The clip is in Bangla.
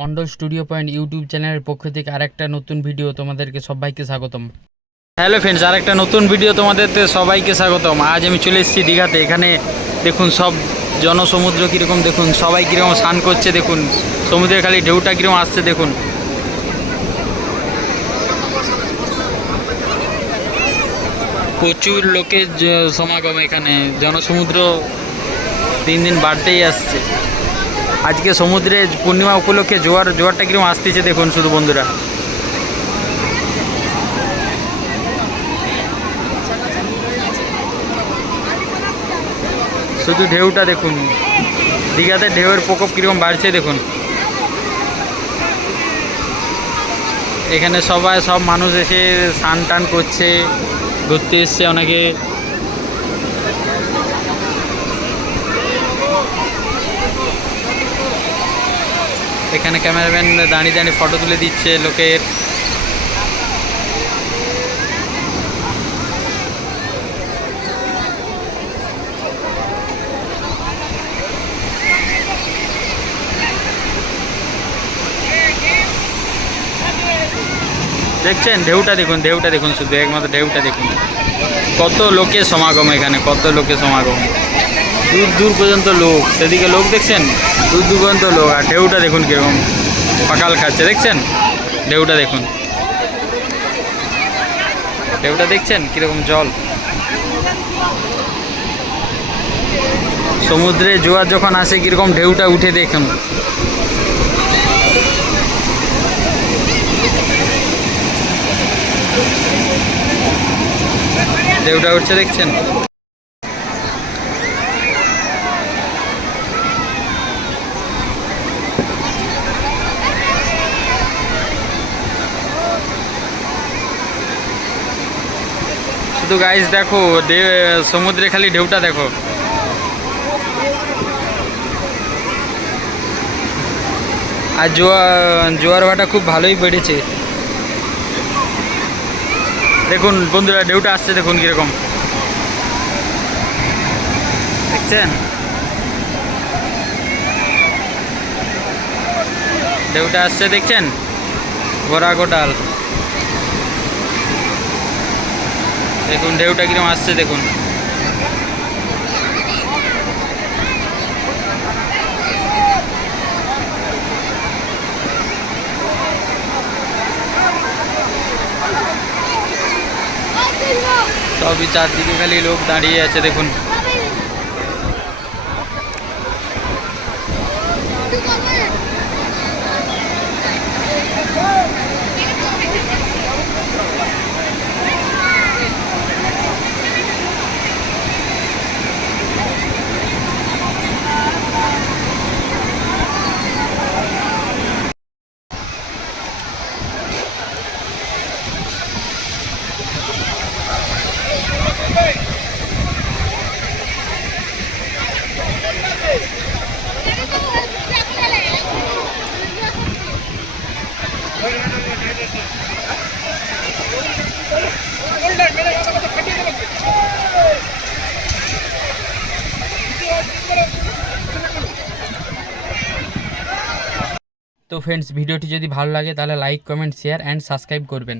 মন্ডল স্টুডিও পয়েন্ট ইউটিউব চ্যানেলের পক্ষ থেকে আরেকটা নতুন ভিডিও তোমাদেরকে সবাইকে স্বাগতম। হ্যালো ফ্রেন্ডস আরেকটা নতুন ভিডিও তোমাদের সবাইকে স্বাগতম। আজ আমি চলে এসেছি দীঘাতে। এখানে দেখুন সব জনসমুদ্র কীরকম, দেখুন সবাই কীরকম স্নান করছে, দেখুন সমুদ্রের খালি ঢেউটা কীরকম আসছে, দেখুন। প্রচুর লোকের সমাগম এখানে। জনসমুদ্র দিন দিন বাড়তেই আসছে। আজকে সমুদ্রে পূর্ণিমা উপলক্ষে জোয়ার, জোয়ারটা কীরকম আসতেছে দেখুন শুধু বন্ধুরা। শুধু ঢেউটা দেখুন, দীঘাতে ঢেউয়ের প্রকোপ কীরকম বাড়ছে দেখুন। এখানে সবাই, সব মানুষ এসে স্নান টান করছে, ঘুরতে এসছে অনেকে। এখানে ক্যামেরাম্যান দাঁড়িয়ে দাঁড়িয়ে ফটো তুলে দিচ্ছে লোকের। দেখছেন? ঢেউটা দেখুন ঢেউটা দেখুন শুধু, একমাত্র ঢেউটা দেখুন। কত লোকের সমাগম এখানে, কত লোকের সমাগম। দূর দূর পর্যন্ত লোক, সেদিকে লোক দেখছেন? দূর দূর পর্যন্ত লোক, আর ঢেউটা দেখুন কীরকম। পাকাল খাচ্ছে, দেখছেন? ঢেউটা দেখুন। ঢেউটা দেখছেন কীরকম জল? সমুদ্রে জোয়ার যখন আসে, কীরকম ঢেউটা উঠে দেখুন। ঢেউটা উঠছে, দেখছেন? শুধু গাইস দেখো সমুদ্রে খালি ঢেউটা দেখো। আর জোয়ার জোয়ার ভাটা খুব ভালোই বেড়েছে। দেখুন বন্ধুরা, ঢেউটা আসছে, দেখুন কীরকম। দেখছেন? ঢেউটা আসছে, দেখছেন? গোড়া গোটাল দেখুন ঢেউটা কিরম আসছে দেখুন। সবই চারদিকে খালি লোক দাঁড়িয়ে আছে দেখুন। তো ফ্রেন্ডস ভিডিওটি যদি ভালো লাগে তাহলে like comment share and subscribe করবেন।